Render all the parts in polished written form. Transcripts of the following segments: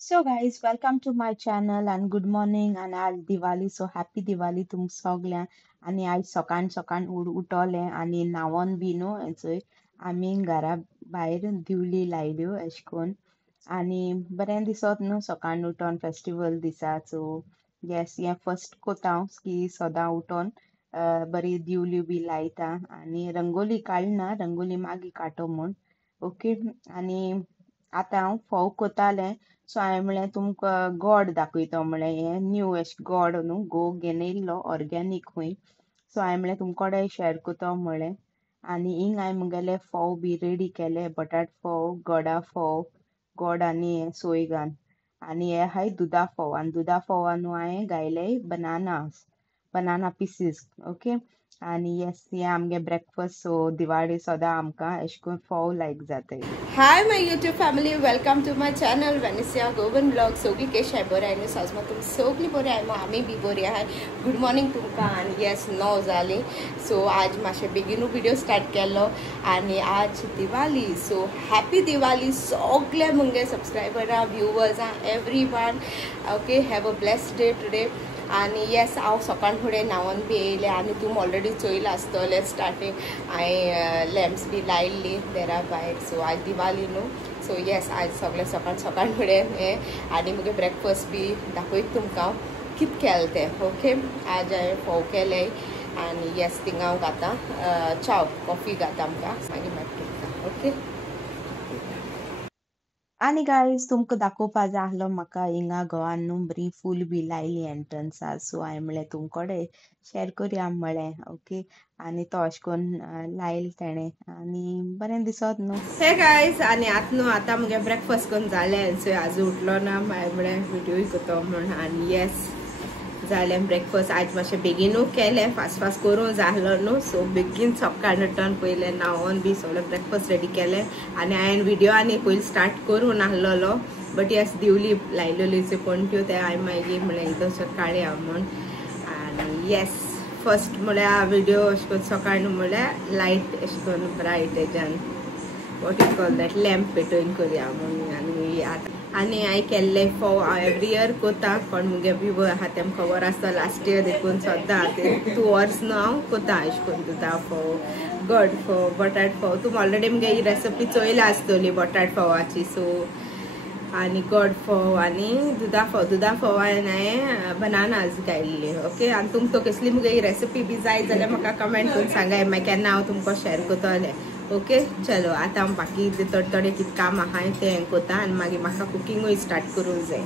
So guys, welcome to my channel and good morning and आज Diwali so happy Diwali तुमक सगळ्यांक आणि आज सकाळ सकाळ उठोले आणि न्हावोन बी न्हू चोय आमी घरा भायर दिवली लायल्यो अशें करून आणि बरें दिसत न्हू सकाळ उठोन फेस्टिवल दिसा सो येस हे फर्स्ट कोता हांव की सदां उठोन बरी दिवली बी लायता आणि रंगोली काडना रंगोली मागीर काडटो म्हूण ओके आणि आतां हांव फोव कोतालें सो हांवें म्हळें तुमकां गोड दाखयता म्हळें हें न्यू एशें गोड न्हू घोव घेवन येयल्लो ऑर्गेनीक खूंय सो हांवें म्हळें तुमकोडे शेअर कोता म्हळें आनी हिंग हांवें मुगेले फोव बी रेडी केले बटाट फोव गोडा फोव गोड आनी हें सोय घान आनी हे आहाय दुदा फोव आनी दुदा फोवान न्हू हांवें घायले बनाना पिसीस ओके आनी येस हे आमगे ब्रेकफास्ट सो दिवाळी सदां आमकां एशें करून फोव लायक जाताय. Hi my YouTube family, welcome to my channel Vanessa Govan Vlog. सगळी कशी आहे बरे आहे साजमा तुम सगळी बरे आहे मग आम्ही बी बरे आहे. गुड मॉर्निंग तुमकां आणि येस 9 जाली सो आज मातशें बेगीनू व्हिडिओ स्टार्ट केलो आणि आज दिवाळी सो हॅपी दिवाळी सगळे मुंगे सबस्क्रायबरां व्ह्युवर्सां everyone okay have a blessed day today आणि येस हांव सकाळ फुडें न्हांवून बी येयलें आनी तुमी ऑलरेडी चोयलां आसतलें स्टार्टींग हांवें लॅम्प्स बी लायल्ली देरा भायर सो आज दिवाळी न्हू सो येस आज सगळें सकाळ फुडें हें आनी मुगे ब्रेकफास्ट बी दाखयत तुमकां कितें केलें तें ओके आज हांवें फोव केले आनी येस थिंगा हांव घातां चाव कॉफी घातां आमकां मागीर मेळटा ओके. आनी गायज तुमकां दाखोवपा जाय आसलो म्हाका हिंगा गोवान न्हू बरी फूल बी लायली एंट्रन्सार सो हांवें म्हळें तुमकोडे शेअर करया म्हळें ओके आनी तो अशें करून लायल तेणें आनी बरें दिसत न्हू. हे गायज आनी आतां मुगे ब्रेकफास्ट करून जालें सो आजू उठलो ना म्हळें व्हिडिओय करतो म्हूण आनी येस जालें ब्रेकफास्ट आज मातशें बेगीनू केलें फास्ट करूं जाय आसलो न्हू सो बेगीन सकाळ उठोन पयलें न्हांवोन बी सगळें ब्रेकफास्ट रेडी केलें आनी हांवें व्हिडिओ आनी पयलीं स्टार्ट करूं नासलोलो बट येस दिवली लायलेल्यो पणट्यो ते हांवें मागीर म्हळें इतोसो काडया म्हूण आनी येस फर्स्ट म्हळ्यार व्हिडिओ अशें करून सकाळ न्हू म्हळ्यार लायट अशें करून ब्रायट हेज्यान what you call that lamp पेटोवन करया म्हूण आनी आनी हांवें केल्ले फोव हांव एवरी इयर कोता कोण मुगे विवो आहा तेमकां खबर आसता लास्ट इयर देखून सद्दां ते 2 वर्स न्हू हांव कोता अशें करून दुदा फोव गोड फोव बटाट फोव तुमी ऑलरेडी मुगे ही रेसिपी चोयला आसतली बटाट फोवाची सो आनी गोड फोव आनी दुदा फोव हांवें बनानाज घायल्ले ओके आनी तुमकां कसली मुगे ही रेसिपी बी जाय जाल्यार म्हाका कमेंट करून सांगाय मागीर केन्ना हांव तुमकां शेअर कोतलें ओके चलो आतां हांव बाकी थोडे कितें काम आहा तें हें कोता आनी मागीर म्हाका कुकिंगूय स्टार्ट करूंक जाय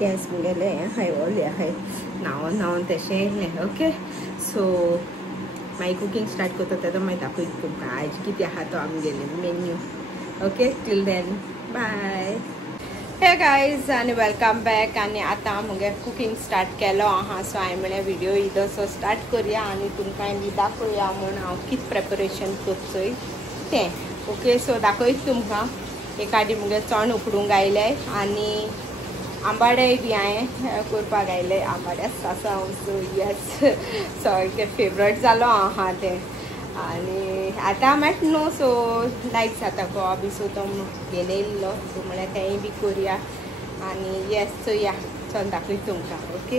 गॅस मुगेलें हें हाय ओलें हाय न्हांवोन तशें येयलें ओके सो मागीर कुकिंग स्टार्ट कोता तेदो मागीर दाखयता तुमकां आयज कितें आहा तो आमगेलें menu okay till then bye. Hey guys आनी वेलकम बॅक आनी आतां मुगे कुकिंग स्टार्ट केलो आहा सो हांवें म्हळें व्हिडिओ इदोसो स्टार्ट करया आनी तुमकां बी दाखोवया म्हूण हांव कितें प्रेपरेशन करचोय तें ओके सो दाखयत तुमकां एक आदी मुगे चण उकडूंक गायलें आनी आंबाडे बी हांवें करपाक गायले आंबाड्या सासांव सो येस सो ते फेवरेट जालो आहा तें आनी आतां मेट न्हू सो लायक जाता गोवा बी सो तो घेवन येयल्लो सो म्हळ्यार तेंय बी करया आनी येस चोया चल दाखयत तुमकां ओके.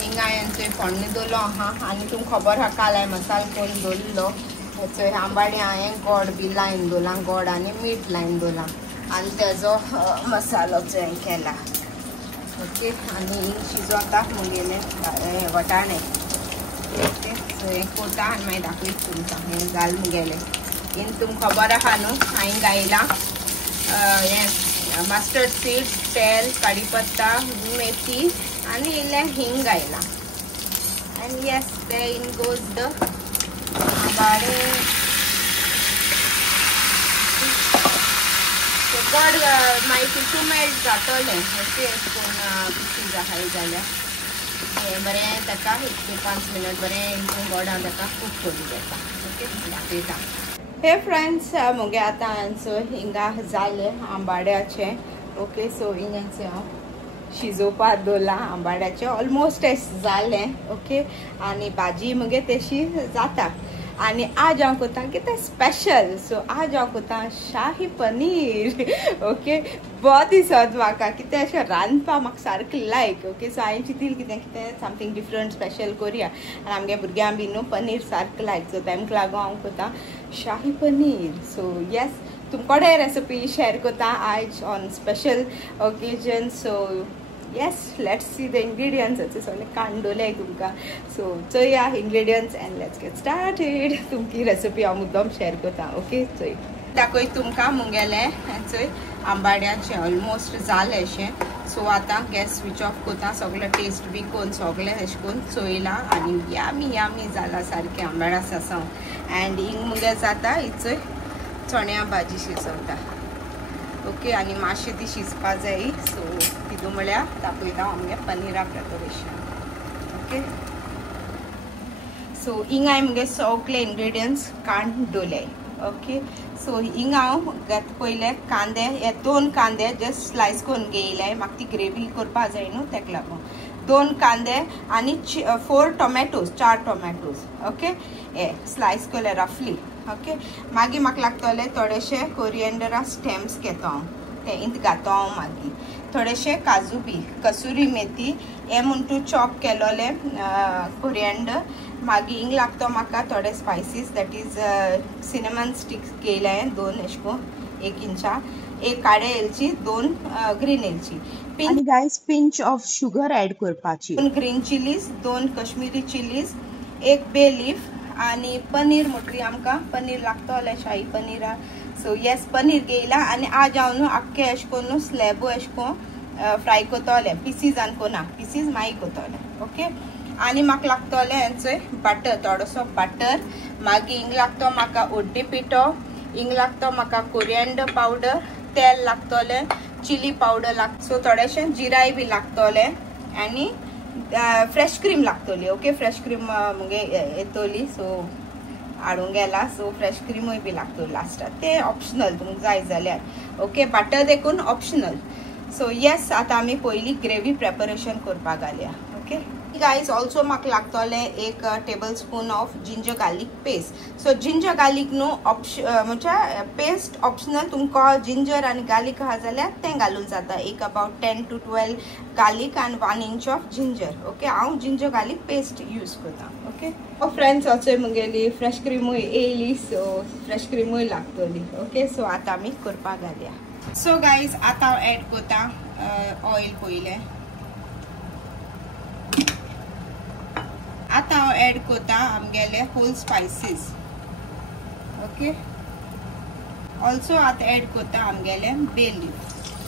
हिंगा हांवें थंय फोण्ण दवरलो आहा आनी तुमकां खबर आहा काल हांवें मसालो करून दवरलो थंय आंबाडे हांवें गोड बी लायन दवरलां गोड आनी मीठ लायन दवरलां आनी तेजो मसालो हांवें केला ओके आनी हिंग शिजोता मुगेलें वटाणे ओके सो हें कोता आनी मागीर दाखयत तुमकां हें जालें मुगेलें हिंग तुमकां खबर आहा न्हू हांवें घायलां हें मस्टर्ड सीड तेल कढीपत्ता मेथी आनी इल्लें हिंग घायलां आनी येस ते इन गोज द आंबाडे गोड मागीर 2 मिनट जातलें ओके अशें करून पिसी आहाय जाल्यार हें बरें ताका 1 ते 5 मिनट बरें गोडान ताका कूक करून घेता ओके दाखयता. हे फ्रेंड्स मुगे आतां हांचो हिंगा जालें आंबाड्याचें ओके सो हिंगाचें हांव शिजोवपाक दवरलां आंबाड्याचें ऑलमोस्ट जालें ओके आनी भाजी मुगे तेशी जाता आणि आज हांव कोता कितें स्पेशल. सो आज हांव कोता शाही पनीर. ओके, बहुत दिसत म्हाका कितें अशें रांदपाक म्हाका सारकें लायक. ओके, सो हांवें चिंतिल्लें कितें समथींग डिफरंट स्पेशल करुया. आनी आमगे भुरग्यांक बी न्हू पनीर सारकें लायक. सो तेमक लागून हांव कोता शाही पनीर. सो येस, तुमकोडे रेसिपी शेअर कोता आज on special occasion. So yes, let's see the ingredients. It's सगळे कांडोले तुमकां. सो चोया ingredients and let's get started. तुमची रेसिपी हांव मुद्दम शेअर करता. ओके, चोय दाखय तुमकां मुगेले चोय आंबाड्याचें ऑलमोस्ट जालें अशें. सो आतां गॅस स्विच ऑफ कोता. सगळें टेस्ट बी कोन्न सगळें अशें करून चोयलां आनी यामी जाला सारकें आंबाड्या सासांव. एंड हिंग मुगे जाता चोय चण्या भाजी शिजवता. ओके, आनी मातशें ती शिजपा जाय. सो तितू म्हळ्यार दाखयता आमगे पनिरा प्रिपरेशन. ओके, सो हिंग हांवें मुगे सगळे इंग्रेडियंट्स काडून दवरले. ओके, सो हिंग हांव पयले कांदे हे 2 कांदे जस्ट स्लायस करून घेयले. म्हाका ती ग्रेवी करपा जाय न्हू तेका लागून 2 कांदे आनी 4 टोमॅटोज 4 टोमॅटोज. ओके, हे स्लायस केले रफली. ओके, मागीर म्हाका लागतले थोडेशे कोरिएंडरा स्टेम्स घेता हांव, ते इंत घातो हांव. मागीर थोडेशे काजू बी, कसुरी मेथी, हे म्हणटू चॉप केलोले कोरिएंडर. मागीर हिंग लागतो म्हाका थोडे spices, that is cinnamon sticks घेयले 2 एशे कोन 1 इंचा, 1 काळे एलची, 2 ग्रीन एलची. आणि guys pinch of sugar add करपाची. 2 green chillies, 2 Kashmiri chillies, 1 bay leaf आणि पनीर म्हटली आमकां पनीर लागतोलें शाही पनीरा. सो येस, पनीर घेयला आनी आज हांव न्हू आख्खे अशें करून न्हू स्लॅबो अशें करून फ्राय कोतोलें. पिसीजान कोना, पिसीज मागीर कोतोलें. ओके, आनी म्हाका लागतोलें हेंचोय बटर, थोडोसो बटर. मागीर हिंग लागतो म्हाका ओड्डी पिठो, हिंग लागतो म्हाका कोरिएंडर पावडर, तेल लागतोलें, चिली पावडर लागता. सो थोडेशें जिराय बी लागतोलें आनी फ्रेश क्रीम लागतली. ओके, फ्रेश क्रीम मुगे येतली. सो हाडूंक गेला. सो फ्रेश क्रीमूय बी लागतली लास्टाक. ते ऑप्शनल, तुमकां जाय जाल्यार. ओके, बटर देखून ऑप्शनल. सो येस, आतां आमी पयली ग्रेवी प्रिपरेशन करपाक घालया. ओके गाइस, ऑल्सो म्हाका लागतले 1 table spoon of ginger garlic paste. So ginger garlic न्हू म्हणजे पेस्ट ऑप्शनल. तुमकां जिंजर आनी गार्लिक आहा जाल्यार तें घालून जाता. एक अबाउट 10 to 12 गार्लिक आनी 1 इंच ऑफ जिंजर. ओके, हांव जिंजर गार्लिक पेस्ट यूज करता. ओके फ्रेंड्स, असो मुगेली फ्रेश क्रीमूय येयली. सो फ्रेश क्रीमूय लागतली. ओके, सो आतां आमी करपाक घालया. सो गाइस, आतां हांव एड करता ऑयल पयलें. आता हांव एड करता आमगेले होल स्पायसीस. ओके, ऑल्सो आतां एड करता आमगेले बे लीफ.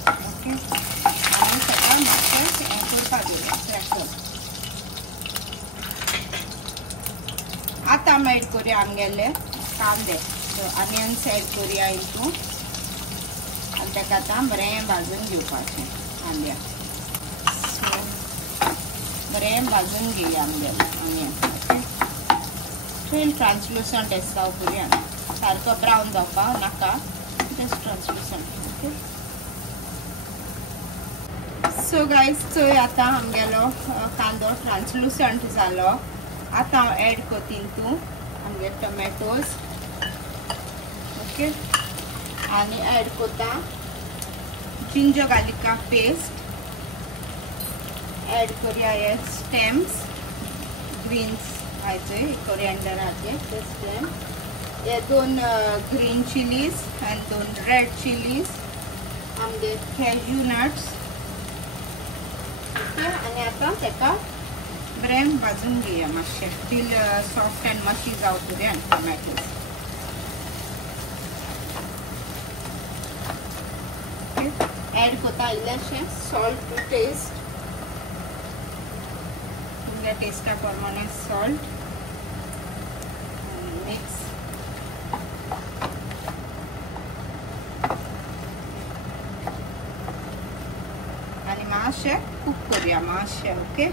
ओके, आनी सगळें मातशें हें करपाक जाय फ्रेश. आतां आमी एड करुया आमगेले कांदे. सो ऑनियन्स एड करुया हितून आनी तेका आतां बरें भाजून घेवपाचें कांद्याक. बरें भाजून घेया आमगेलें ऑनियन. ओके, फूल ट्रान्सलुसंट एसता करुया. सारको ब्रावन जावपाक नाका, जस्ट ट्रान्सलुसंट. ओके, सो गाइस, चोय आतां आमगेलो कांदो ट्रान्सलुसंट जालो. आतां हांव एड करता हितून आमगे टोमॅटोज. ओके, आनी एड करता जिंजर गार्लिका पेस्ट. एड करुया हे स्टेम्स, ग्रीन्स हाचे कोरिएंडराचे ते स्टेम. हे 2 ग्रीन चिलीज आनी 2 रेड चिलीज, आमगे कॅज्यू नट्स. ओके, आनी आतां तेका बरें भाजून घेया मातशें टील सॉफ्ट एंड मशी जावं करुया टोमॅटोज. एड करता इल्लेशें सॉल्ट टू टेस्ट. टेस्टा प्रमाणे सॉल्ट मिक्स. आनी मातशें कूक करुया मातशें. ओके,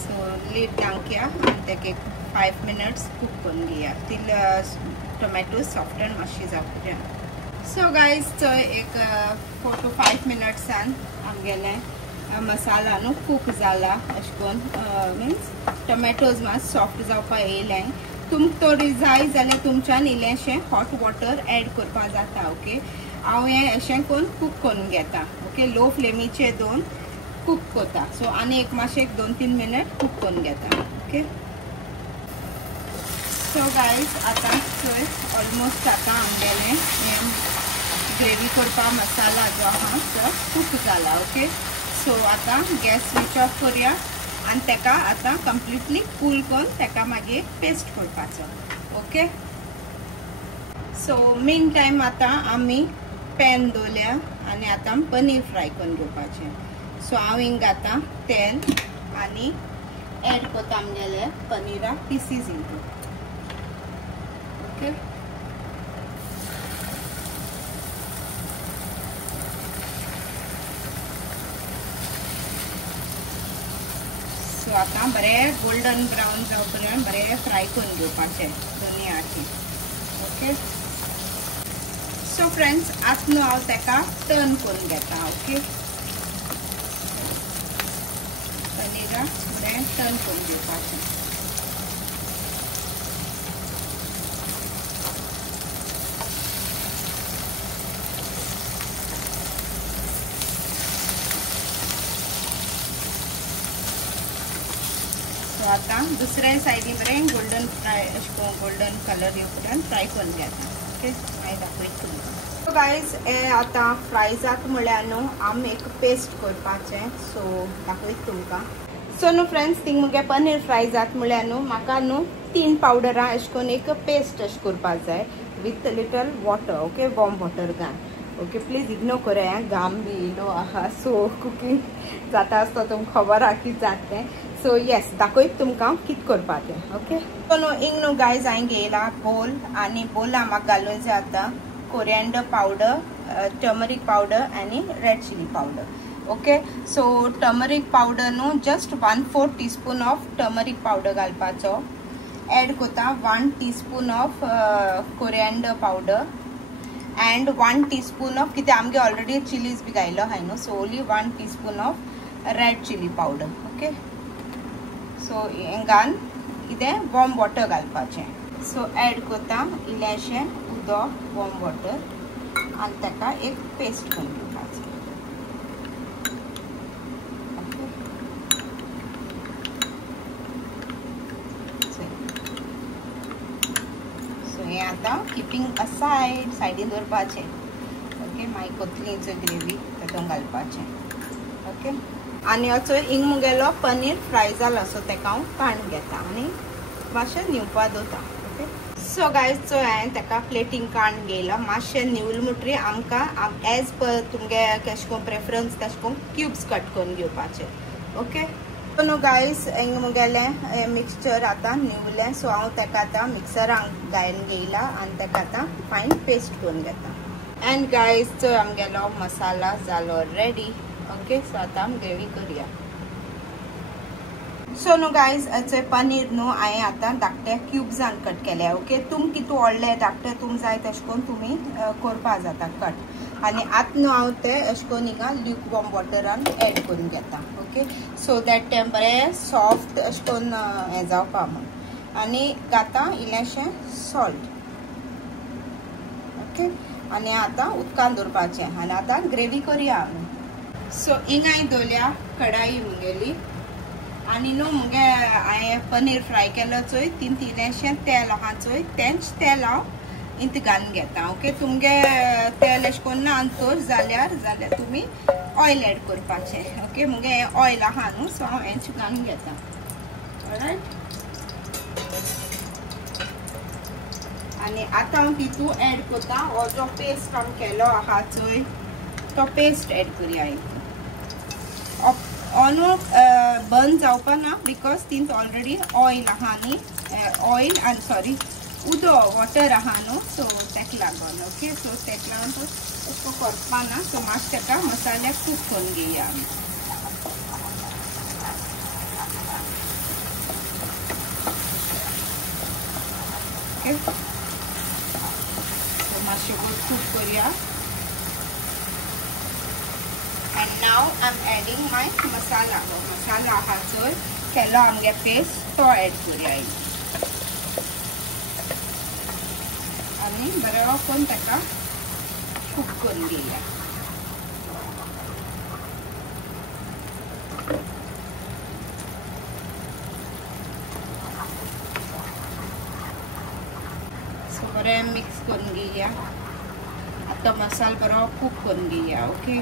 सो लीड घालुया आनी तेका एक 5 minutes कूक करून घेया टील टोमॅटो सॉफ्ट एंड मातशी जावं करुया. सो गाइस, चोय एक 4 to 5 minutes आमगेलें मसाला न्हू कूक जाला अशें करून. मिन्स टोमॅटोज मात सॉफ्ट जावपा येयले. तुमकां थोडी जाय जाल्यार तुमच्यान इल्लेशें हॉट वॉटर एड करपा जाता. ओके, हांव हें अशें करून कूक करून घेता. ओके, लो फ्लेमीचेर दवरून कूक करता. सो आनी एक मातशें 2-3 मिनट कूक करून घेता. ओके, सो गायज आतां थंय ऑलमोस्ट आतां आमगेलें हें ग्रेवी करपा मसाला जो आहा तो कूक जाला. ओके, सो आतां गॅस स्विच ऑफ करुया आनी तेका आतां कंप्लिटली कूल करून तेका मागीर पेस्ट करपाचो. ओके, सो मेन टायम आतां आमी पॅन दवरल्या आनी आतां पनीर फ्राय करून घेवपाचें. सो हांव हिंग घातां तेल आनी एड करता आमगेले पनीरा पिसीस हितून. ओके, सो आतां बरें गोल्डन ब्रावन जावं पर्यंत बरें फ्राय करून घेवपाचें दोनी आटी. ओके, सो फ्रेंड्स आतां न्हू हांव तेका टर्न करून घेता. ओके, पनीरा बरें टर्न करून घेवपाचें. सो आतां दुसऱ्या सायडीन बरें गोल्डन फ्राय अशें करून गोल्डन कलर येवं पर्यंत फ्राय करून घेता. ओके, हांवें दाखयता तुमकां. सो गायज हे आतां फ्राय जाता म्हळ्यार न्हू आमी एक पेस्ट करपाचें. सो दाखयता तुमकां. सो न्हू फ्रेंड्स थिंग मुगे पनीर फ्राय जाता म्हळ्यार न्हू म्हाका न्हू 3 पावडरां अशें करून एक पेस्ट अशें करपाक जाय with little water. Okay, warm water घाल. ओके, प्लीज इग्नोर करा, घाम बी येयलो आहा. सो कुकींग जाता आसता तुमकां खबर आहा कितें जाता तें. सो येस दाखयता तुमकां कितें करपाक तें. ओके, सो न्हू हिंग न्हू गायज हांवें घेयला बोल आनी बोला म्हाका घालूंक जाय आतां कोरिएंडर पावडर, टर्मरीक पावडर आनी red chilli powder. Okay, so turmeric powder न्हू just 1/4 teaspoon of turmeric powder घालपाचो. एड करता 1 teaspoon of coriander powder and 1 teaspoon of कितें आमगे ऑलरेडी चिलीज बी घायलो आहाय न्हू. So only 1 teaspoon of red chilli powder. Okay, so हें घाल कितें वॉर्म वॉटर घालपाचें. सो एड करता इल्लेशें उदक वॉर्म वॉटर आनी तेका एक पेस्ट करून घेवपाचें. सो हें आतां किपींग असायड सायडीन दवरपाचें. ओके, मागीर कोथमिरीचो ग्रेवी तातूंत घालपाचें. ओके, आनी असो हिंग मुगेलो पनीर फ्राय जाला सो तेका हांव काडून घेता आनी मातशें न्हिवपा दवरता. ओके, सो गायज सो हांवें तेका प्लेटींग काडून घेयला. मातशें न्हिवल म्हणटरी आमकां एज पर तुमगे कशें करून प्रेफरन्स तशें करून क्यूब्स कट करून घेवपाचे. ओके, सो न्हू गायज हिंग मुगेलें मिक्सचर आतां न्हिवलें. सो हांव तेका आतां मिक्सराक घालून घेयला आनी तेका आतां फायन पेस्ट करून घेता. एंड गायज चो आमगेलो मसाला जालो रेडी. ओके, सो आतां ग्रेवी करुया. सो न्हू गायज हेचें पनीर न्हू हांवें आतां धाकट्या क्यूब्सान कट केलें. ओके, तुमकां कितू व्हडलें धाकटें तुमकां जाय तशें करून तुमी करपा जाता कट. आनी आतां न्हू हांव तें अशें करून हिंगा ल्यूक वॉर्म वॉटरान एड करून घेता. ओके, सो दॅट तें बरें सॉफ्ट अशें करून हें जावपा म्हण. आनी घाता इल्लेशें सॉल्ट. ओके, आनी आतां उदकान दवरपाचें आनी आतां ग्रेवी करुया आमी. सो हिंग हांवें दवरल्या कढाई मुगेली आनी न्हू मुगे हांवें पनीर फ्राय केलो चोय तीन इल्लेशें तेल आहा चोय तेंच तेल हांव इंत घालून घेता. ओके, तुमगे तेल अशें करून ना तोर जाल्यार तुमी ऑयल एड करपाचें. ओके, मुगे हें ऑयल आहा न्हू सो हांव हेंच घालून घेता. ऑलरायट, आनी आतां हांव तितू एड करता हो जो पेस्ट हांव केलो आहा चोय तो पेस्ट एड करुया. न्हू बर्न जावपा ना बिकॉज तीन ऑलरेडी ऑयल आहा न्ही ऑयल आनी सॉरी उदक वॉटर आहा न्हू सो तेका लागून. ओके, सो तेका लागून तो उसको करपा ना. सो मातशें तेका मसाल्याक कूक करून घेया आमी. ओके, सो मातशें कूक करुया. And now I'm adding my masala. Masala आहा चोय केलो आमगे पेस्ट तो एड करुया. आनी बरो करून ताका कूक करून घेया. सो बरें मिक्स करून घेया. आता मसाला बरो कूक करून घेया. ओके.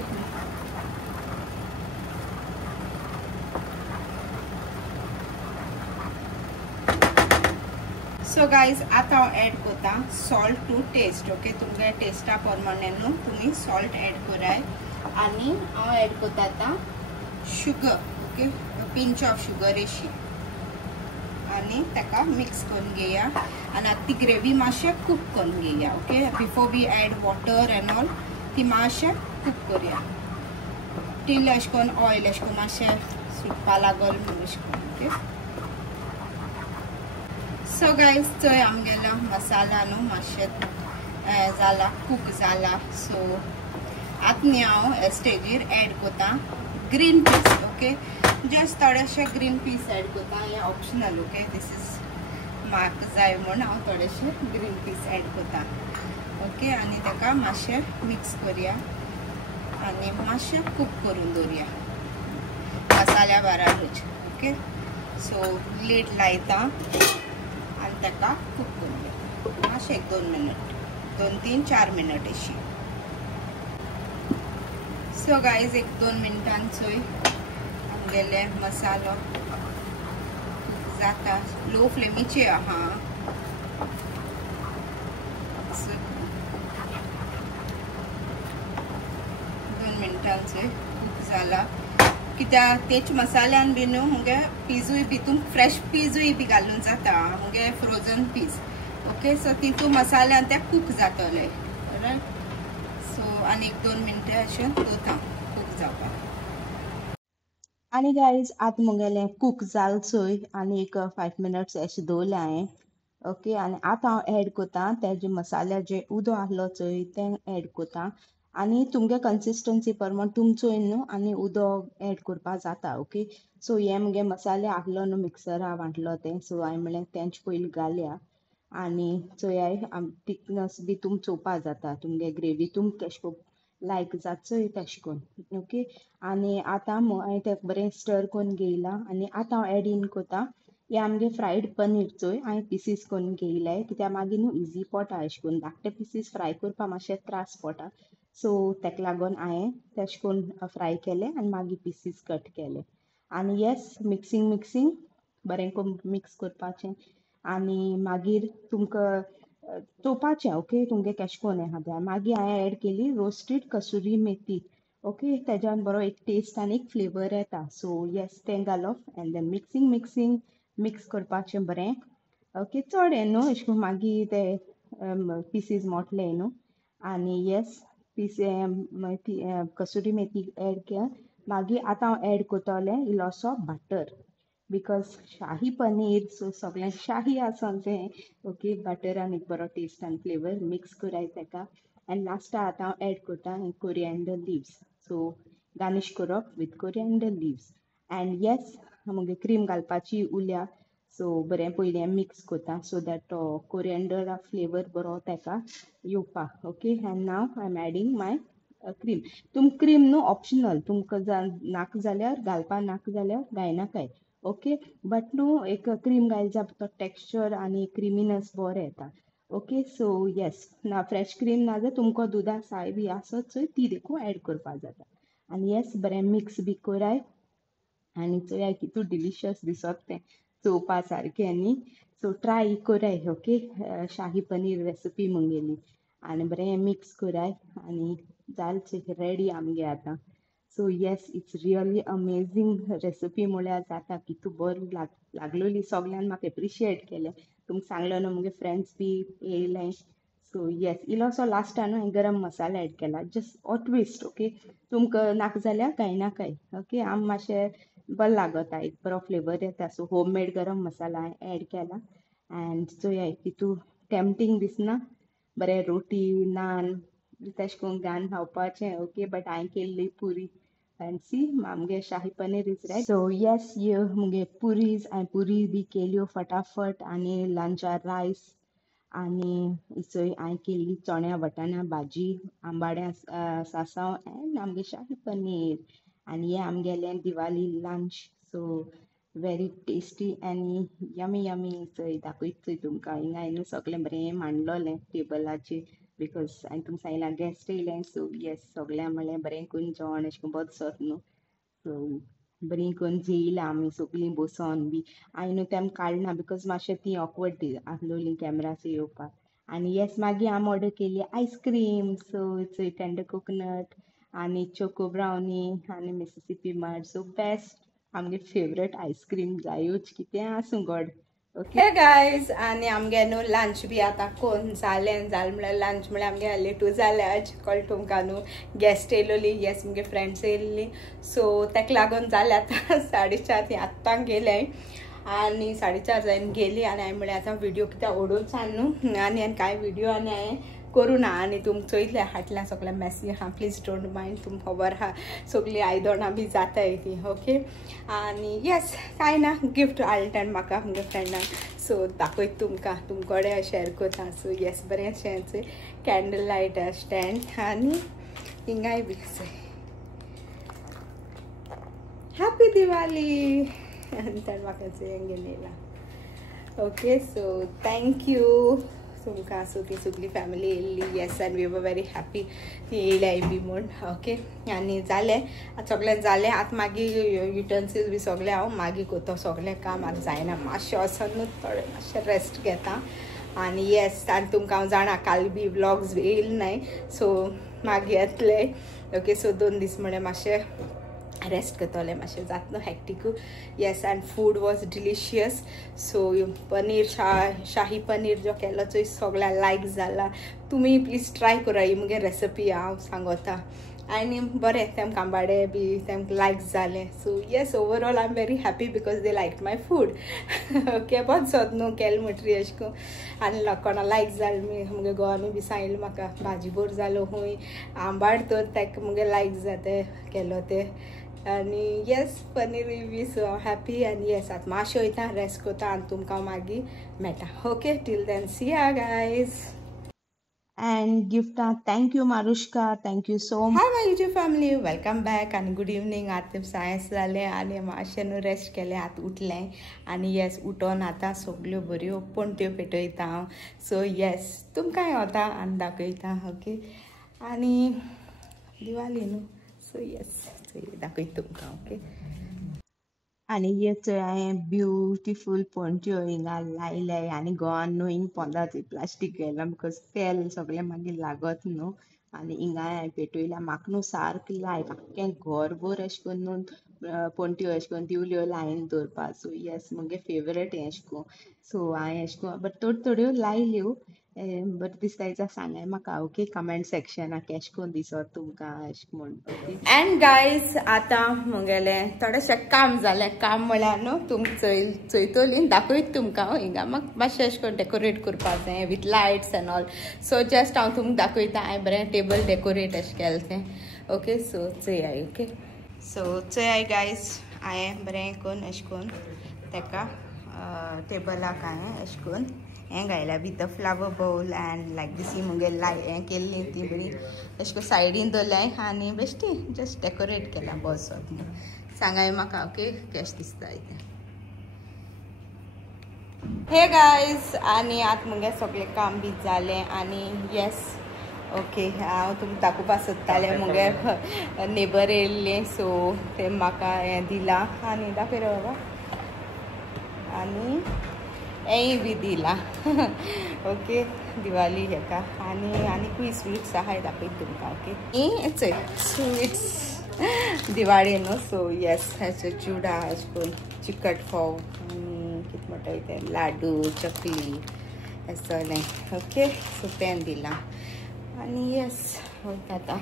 सो गाइज आता हांव एड करता सॉल्ट टू टेस्ट. ओके. तुमगे टेस्टा प्रमाणे न्हू तुम्ही सॉल्ट एड कराय. आनी हांव एड करता आता sugar. Okay. Pinch of sugar अशी आनी ताका मिक्स करून घेया. आनी आतां ती ग्रेवी मातशें कूक करून घेया. Okay. Before we add water and all ती मातशें कूक करया टील अशें करून ऑयल अशें करून मातशें सुटपा लागल म्हणून अशें करून. ओके. सो गाइज थंय आमगेलो मसाला न्हू मातशें जाला कूक जाला. सो आतां न्ही हांव स्टेजीर एड करता ग्रीन पीस. ओके. जस्ट थोडेशे ग्रीन पीस एड करता. हें ऑप्शनल. ओके. दिस इज म्हाका जाय म्हूण हांव थोडेशे ग्रीन पीस एड करता. ओके. आनी ताका मातशें मिक्स करया आनी मातशें कूक करून दवरया मसाल्या बारानूच. ओके. सो लीड लायता आनी ताका कूक करून घे मातशें 1-2 मिनट 2-3-4 मिनट अशी. सो गाइज 1-2 मिनटान चोय आमगेले मसालो कूक जाता. लो फ्लेमीचेर आहा. 2 मिनटान चोय कूक जाला. कित्याक तेच मसाल्यान बी न्हू मुगे पिजूय भितून फ्रेश पिजूय बी घालून जाता मुगे फ्रोजन पीस. ओके. सो तितू मसाल्यान ते कूक जातले. रायट. सो आनी 1-2 मिनटां अशें दवरता कूक जावपाक. आनी गायज आतां मुगेलें कूक जाल चोय आनी एक 5 मिनट्स अशें दवरलें हांवें. ओके. आनी आतां हांव एड करता तेजे मसाल्या जे उदो आहलो चोय तें एड करता. आनी तुमगे कन्सिस्टन्सी प्रमाण तुमचो न्हू आनी उदो एड करपा जाता. ओके. सो हे मुगे मसाले आहलो न्हू मिक्सरा वांटलो तें. सो हांवें म्हणलें तेंच पयलीं घालया आनी चोय थिकनस बी तुम चोवपा जाता तुमगे ग्रेवी तुम केश को लायक जात चोय तेश कोन्न. ओके. आनी आतां हांवें तें बरें स्टर करून घेयला आनी आतां हांव एड इन करता हे आमगे फ्रायड पनीर चोय हांवें पिसीस करून घेयले. कित्याक मागीर न्हू इजी पोटा अशें करून धाकटे पिसीस फ्राय करपा मातशें त्रास पोटा. सो तेका लागोन हांवें तेश कोन्न फ्राय केले आनी मागीर पिसीस कट केले. आनी येस मिक्सिंग बरें करून मिक्स करपाचें आनी मागीर तुमकां चोवपाचें. ओके. तुमगे केश कोन्न आहा तें. मागीर हांवें एड केली रोस्टेड कसुरी मेथी. ओके. तेज्यान बरो एक टेस्ट आनी एक फ्लेवर येता. सो येस तें घालप एंड देन मिक्सिंग मिक्स करपाचें बरें. ओके. चड हें न्हू अशें करून मागीर ते पिसीस मोटले न्हू. आनी येस कसुरी मेथी एड केल्या मागीर आतां हांव एड कोत्तोलें इल्लोसो बटर बिकॉज शाही पनीर सो सगळ्यांक शाही आसोन तें. ओके. बटरान एक बरो टेस्ट आनी फ्लेवर मिक्स कराय तेका आनी लास्टा आतां हांव एड कोत्ता कोरिएंडर लिव्स. सो गार्निश करप with coriander leaves and yes मुगे क्रीम घालपाची उरल्या. सो बरें पयलें मिक्स कोत्ता सो दॅट तो कोरिएंडरा फ्लेवर बरो तेका येवपा. Okay. And now I am adding my cream. तुम क्रीम न्हू ऑप्शनल तुमकां नाका जाल्यार घालपा नाका जाल्यार गायनाकाय. ओके. बट न्हू एक क्रीम घायल जा तो टेक्स्चर आनी क्रिमीनस बरें येता. ओके. सो येस ना फ्रेश क्रीम ना जाल्यार तुमकां दुदा साय बी आसत चोय ती देखून एड करपा जाता. आनी येस बरें मिक्स बी कोराय आनी चोया कितू डिलिशियस दिसत तें चोवपा सारकें न्ही. सो ट्राय कोराय. ओके. शाही पनीर रेसिपी मुंगेली आनी बरें मिक्स कोराय आनी जालें रेडी आमगे आतां. So yes it's really amazing recipe म्हळ्यार जाता कितू बरी लागलोली. सगळ्यान म्हाका एप्रिशिएट केलें. तुमकां सांगलो न्हू मुगे फ्रेंड्स बी येयलें. सो येस इल्लोसो लास्टान हांवें गरम मसाला एड केला जस्ट ट्विस्ट. ओके. तुमकां नाका जाल्यार गायनाकाय. ओके. आम मातशें बरें लागता एक बरो फ्लेवर येता. सो होम मेड गरम मसाला हांवें एड केला एंड चोया कितू टेम्पटींग दिसना. बरें रोटी नान तेश कोन्न घान खावपाचें. ओके. बट हांवें केल्ली पुरी एंड सी आमगे शाही paneer is ready. So yes ये मुगे पुरीज हांवें पुरी बी केल्यो फटाफट आनी लंचार रायस आनी इसोय हांवें केल्ली चण्या वटाणा भाजी आंबाड्या सासाव एंड आमगे शाही पनीर आनी हे आमगेलें Diwali lunch so very tasty आनी यमी यमी चोय दाखयत चोय तुमकां हिंगा न्हू सगळें बरें मांडलोलें टेबलाचेर बिकॉज हांवें तुमकां सांगलां गेस्ट येयलें सो येस सगळ्यां म्हणलें बरें करून जेवण अशें करून बसत न्हू सो बरीं करून जेयला आमी सगळीं बसोन बी हांवें न्हू तेम काडना बिकॉज मातशें ती ऑकवर्ड आसलोलीं कॅमेराचेर येवपाक आनी येस मागीर हांवें ऑर्डर केली आयस्क्रीम सो चोय टेंडर कोकोनट आनी चोको ब्रावनी आनी मिसिसिपी मड सो बेस्ट आमगे फेवरेट आयस्क्रीम जायूच कितें आसूं गॉड ओके गायज आनी आमगे न्हू लंच बी आतां कोण जालें म्हळ्यार लंच म्हळ्यार आमगे लेटू जालें आज कळ्ळें तुमकां न्हू गेस्ट येयलोली येस मुगे फ्रेंड्स येयल्लीं सो तेका लागून जालें आतां 4:30 ती आत्तां गेलें आनी 4:30 जावन गेली आनी हांवें म्हळें आतां व्हिडिओ कित्याक ओडोवचान न्हू आनी कांय व्हिडिओ आनी हांवें करूं ना आनी तुमकां चोयतलें हाटल्यां सगळें मेसी आहा प्लीज डोंट मायंड तुमकां खबर आहा सगळीं आयदनां बी जाताय ती ओके आनी येस कांय ना गिफ्ट हाडलें म्हाका म्हज्या फ्रेंडान सो दाखयत तुमकां तुमकोडे शेअर करता सो येस बरेंशें कॅन्डल लायट स्टँड आनी हिंगाय बी हॅपी दिवाली आनी तर म्हाका हें गेलेला ओके सो थँक्यू तुमकां सो ती सगळी फॅमिली येयल्ली yes and we were very happy ती येयल्याय बी म्हूण ओके आनी जालें सगळें जालें आतां मागीर युटन्सील्स बी सगळें हांव मागीर कोतो सगळें काम आतां जायना मातशें वचोन न्हू थोडें मातशें रेस्ट घेता आनी येस आनी तुमकां हांव जाणा काल बी व्लॉग्स बी येयले नाय सो मागीर येतले ओके सो 2 दीस म्हळ्यार मातशें रेस्ट करतलें मातशें जात न्हू हॅक्टीकू yes and food was delicious so paneer shahi paneer जो केलो चोय सगळ्यां लायक जाला तुमी प्लीज ट्राय करा ही मुगे रेसिपी हांव सांगता आनी बरें तेमकां आंबाडे बी तेमकां लायक जालें so yes overall I am very happy because they like my food okay बसत न्हू केलें म्हणटरी अशें करून आनी कोणा लायक जालें मुगे घोवानूय बी सांगलें म्हाका भाजी बोर जालो खूंय आंबाड तर तेका मुगे लायक जाता केलो ते आनी येस पनीर बी सो हॅपी आनी येस आतां मातशें वयता रेस्ट करता आनी तुमकां मागीर मेळटा okay till then see ya guys and गिफ्टां thank you Marushka thank you so much hi my YouTube family welcome back आनी गुड इवनिंग आतां सायन्स जालें आनी मातशें न्हू रेस्ट केलें आतां उठलें आनी येस उठोन आतां सगल्यो बऱ्यो पणट्यो पेटयता हांव सो येस तुमकांय वता आनी दाखयता ओके आनी दिवाली न्हू सो येस दाखयता तुमकां ओके आनी हे चोय हांवें ब्युटिफूल पणट्यो हिंगा लायल्याय आनी गोवान न्हू हिंग पोंदाची प्लास्टीक घायला बिकॉज तेल सगळें मागीर लागत न्हू आनी हिंगा हांवें पेटयल्या म्हाका न्हू सारकें लायक आख्खें घरभर अशें करून न्हू पणट्यो अशें करून दिवल्यो लायन दवरपा सो येस मुगे फेवरेट हें अशें करून सो हांवें अशें करून बट थोड्यो लायल्यो बट दिसता दिसा सांगाय म्हाका ओके कमेंट सेक्शनाक केश कोन्न दिसत तुमकां अशें म्हूण ओके एंड गायज आतां मुगेलें थोडेंशें काम जालें काम म्हळ्यार न्हू तुमकां चोयतलीं दाखयत तुमकां हिंगा म्हाका मातशें अशें करून डेकोरेट करपाक जाय with lights end all so just हांव तुमकां दाखयता हांवें बरें टेबल डेकोरेट अशें केलें तें ओके सो चोयाय ओके सो चोयाय गायज हांवें बरें करून अशें करून तेका टेबलाक हांवें अशें करून हें घायला with a flower bowl and like this ही मुगे हें केल्ली ती बरी अशें करून सायडीन दवरल्याय आनी बेश्टी जस्ट डेकोरेट केला बसत न्हू सांगाय म्हाका ओके केश दिसता तें हे गायज आनी आतां मुगे सगळें काम बी जालें आनी येस ओके हांव तुमकां दाखोवपाक सोदतालें मुगे नेबर येयल्लें सो ते म्हाका हें दिलां आनी दाखय रे बाबा आनी हेंय बी दिलां ओके दिवाली हेका आनी आनीकूय स्वीट्स आहाय दाखयत तुमकां ओके ही चोय स्वीट्स दिवाळी न्हू सो येस हेचो चिवडा अशें करून चिकट फोव आनी कितें म्हणटा तें लाडू चकली हें ओके सो तें दिलां आनी येस वयता आतां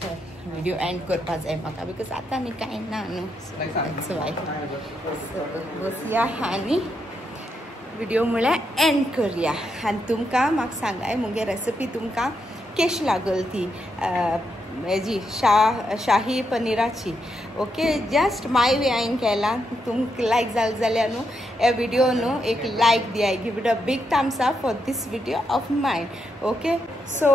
चल व्हिडिओ एंड करपा जाय म्हाका बिकॉज आतां आनी कांय ना न्हू सो बसया आनी व्हिडिओ म्हळ्यार एंड करया आनी तुमकां म्हाका सांगाय मुगे रेसिपी तुमकां केश लागल ती हेजी शाही पनीराची. ओके, जस्ट माय वे हांवें केला. तुमकां लायक जालें जाल्यार न्हू हे विडियो न्हू एक लायक दियाय. Give it a big thumbs up for this video of mine. Okay, so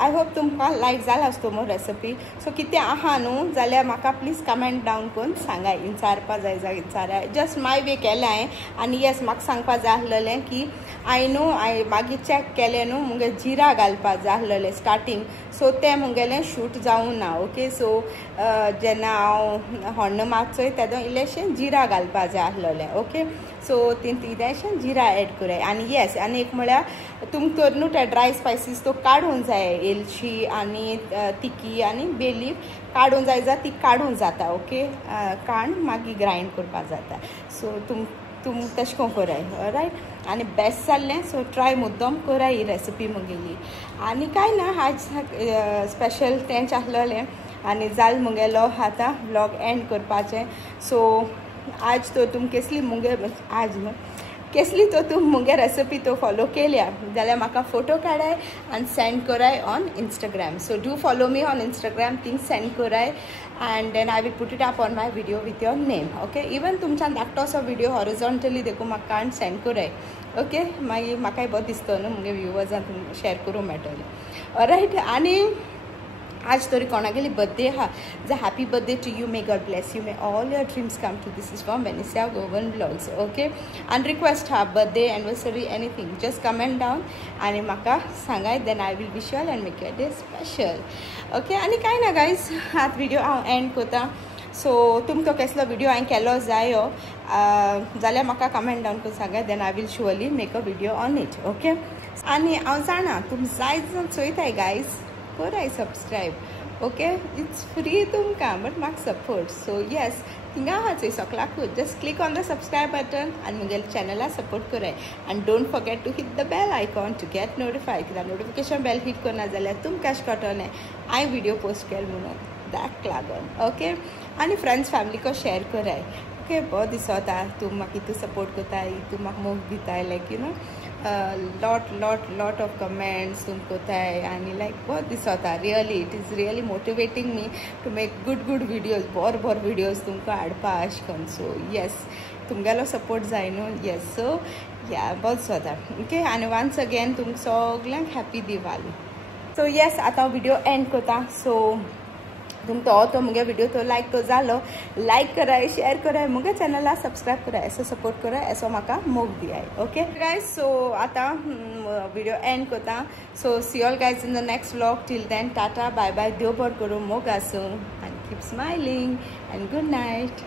I hope तुमकां लायक जाला आसतो रेसिपी. सो कितें आहा न्हू जाल्यार म्हाका प्लीज कमेंट डावन करून सांगाय. विचारपा जाय जाल्यार विचाराय. जस्ट माय वे केलें हांवें. आनी येस, म्हाका सांगपा जाय आसलेलें की हांवें मागीर चॅक केलें न्हू मुगे जिरा घालपा जाय आसलेलें स्टार्टींग. सो तें मुगेलें शूट जावं ना. ओके, सो जेन्ना हांव होण्ण मारचोय तेदो इल्लेशें जिरा घालपा जाय आसलेलें. ओके, सो इल्लेशें जिरा एड कोराय. आनी येस, आनी एक म्हळ्यार तुमकां तर न्हू ते ड्राय स्पायसीस तो काडूंक जाय. एलची आनी तिकी आनी बे लीफ काडूंक जाय जाल्यार ती काडूंक जाता. ओके, काण मागीर ग्रायंड करपा जाता. सो तुम तशें करून कोराय. रायट, आनी बेस्ट जाल्लें. सो ट्राय मुद्दम कोराय ही रेसिपी मुगेली. आनी कांय ना, आज स्पेशल तेंच आसलेलें आनी जाल मुगेलो आतां व्लॉग एंड करपाचें. सो आज तो तुम केसली मुगे आज न्हू केसली तो तुम मुगे रेसिपी तो फॉलो केल्या जाल्यार म्हाका फोटो काडाय आनी सेंड कोराय on Instagram. So do follow me on Instagram. थिंग सेंड कोराय and then I will put it up on my video with your name. Okay, even तुमच्यान धाकटोसो व्हिडिओ हॉरिझॉन्टली देखून म्हाका सेंड कोराय. ओके, मागीर म्हाकाय बरो दिसतो न्हू मुगे व्ह्युवर्सांक शेअर करूंक मेळटलें. ऑलरायट, आनी आज तरी कोणागेली बर्थडे आहा जाल्यार happy birthday to you. May God bless you. May all your dreams come true. This is from Venisia Goan blogs. Okay, आनी रिक्वेस्ट हा birthday anniversary anything just comment down आनी म्हाका सांगाय. Then I will wish you all and make your day special. Okay, आनी कांय ना guys, आतां video हांव एंड कोता. सो तुमकां कसलो व्हिडिओ हांवें केलो जायो जाल्यार म्हाका कमेंट डावन करून सांगाय. Then I will surely make a video on it. Okay, आनी हांव जाणा तुम जाय चोयताय गायज, कोराय सबस्क्रायब. ओके, इट्स फ्री तुमकां बट म्हाका सपोर्ट. सो येस, थिंगा आहा चोय सकलाकूच. Just click on the subscribe button आनी मुगेल चॅनला सपोर्ट कोराय. आनी don't forget to hit the bell icon to get notified. कित्याक नोटिफिकेशन बेल हिट करना जाल्यार तुमकां अशें कळटलें हांवें व्हिडिओ पोस्ट केलो म्हणून. दाक लागून. ओके, आनी फ्रेंड्स फॅमिलीको शेअर कोराय. ओके, बरो दिसता तूं म्हाका इतू सपोर्ट कोताय, तूं म्हाका मोग दिताय. Like you know lot of comments तुम कोताय आनी लायक बहुत दिसता. Really it is really motivating me to make good videos. बोर विडियोज तुमकां हाडपा अशें करून. सो येस, तुमगेलो सपोर्ट जाय न्हू. येस, सो या बहुत दिसता. ओके, आनी वन्स अगेन तुमकां सगल्यांक हॅपी दिवाली. सो येस, आतां हांव व्हिडिओ एंड कोता. सो तुमकां तो मुगे व्हिडिओ तो लायक तो जालो, लायक कराय, शेअर कराय, मुगे चॅनला सबस्क्रायब कराय, असो सपोर्ट कराय, असो म्हाका मोग दियाय. ओके गायज, सो आतां व्हिडिओ एंड कोता. So see all guys in the next vlog. Till then tata, bye bye, देव बरो करूं, मोग आसूं, and keep smiling and good night.